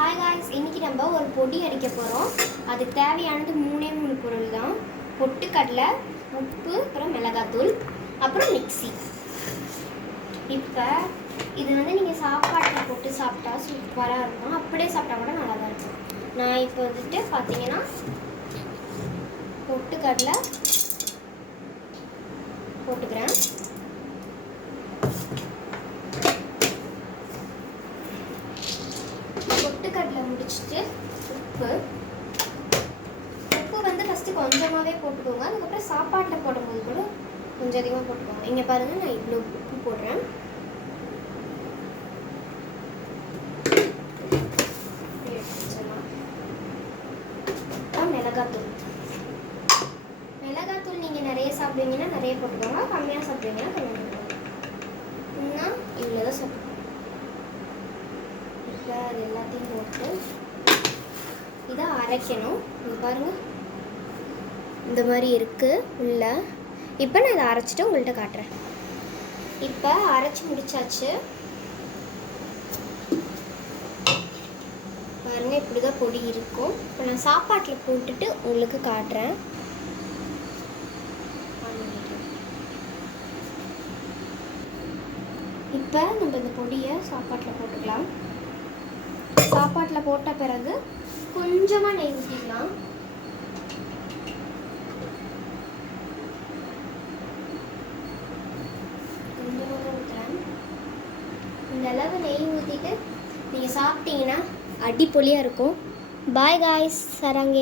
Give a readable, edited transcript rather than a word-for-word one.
Hi guys, இன்றைக்கி நம்ம ஒரு பொடி அடிக்க போகிறோம். அதுக்கு தேவையானது 3 பொருள் தான். பொட்டுக்கடலை, உப்பு, அப்புறம் மிளகாத்தூள், அப்புறம் மிக்ஸி. இப்போ இது நீங்கள் சாப்பாட்டில் போட்டு சாப்பிட்டா சூப்பராக இருக்கும். அப்படியே சாப்பிட்டா கூட நல்லா தான் இருக்கும். நான் இப்போ பார்த்தீங்கன்னா பொட்டுக்கடலை போட்டுக்கிறேன். பொட்டுக்கடலை முடிச்சுட்டு உப்பு ஃபஸ்ட்டு கொஞ்சமாகவே போட்டுக்கோங்க. அதுக்கப்புறம் சாப்பாட்டில் போடும்போது கூட கொஞ்சம் அதிகமாக போட்டுக்கோங்க. இங்கே பாருங்கள், நான் இவ்வளோ உப்பு போடுறேன். மிளகாத்தூள் நீங்கள் நிறைய சாப்பிடுவீங்கன்னா நிறைய போட்டுக்கோங்க, கம்மியாக சாப்பிடுவீங்கன்னா கம்மியாக போட்டுக்கோங்க. இன்னும் இவ்வளோ தான் சாப்பிடுவோம். இப்போ அது எல்லாத்தையும் போட்டு இதை அரைக்கணும். இது பாருங்கள், இந்த மாதிரி இருக்குது உள்ள. இப்போ நான் இதை அரைச்சிட்டு உங்கள்கிட்ட காட்டுறேன். இப்போ அரைச்சி முடிச்சாச்சு. பாருங்கள், இப்படி தான் பொடி இருக்கும். இப்போ நான் சாப்பாட்டில் போட்டுட்டு உங்களுக்கு காட்டுறேன். இப்போ நம்ம இந்த பொடியை சாப்பாட்டில் போட்டுக்கலாம். சாப்பாட்டில் போட்ட பிறகு கொஞ்சமாக நெய் ஊற்றிக்கலாம். கொஞ்சமாக ஊற்றுறேன். இந்த அளவு நெய் ஊற்றிட்டு நீங்கள் சாப்பிட்டீங்கன்னா அடிப்பொலியாக இருக்கும். Bye guys, சரங்கே.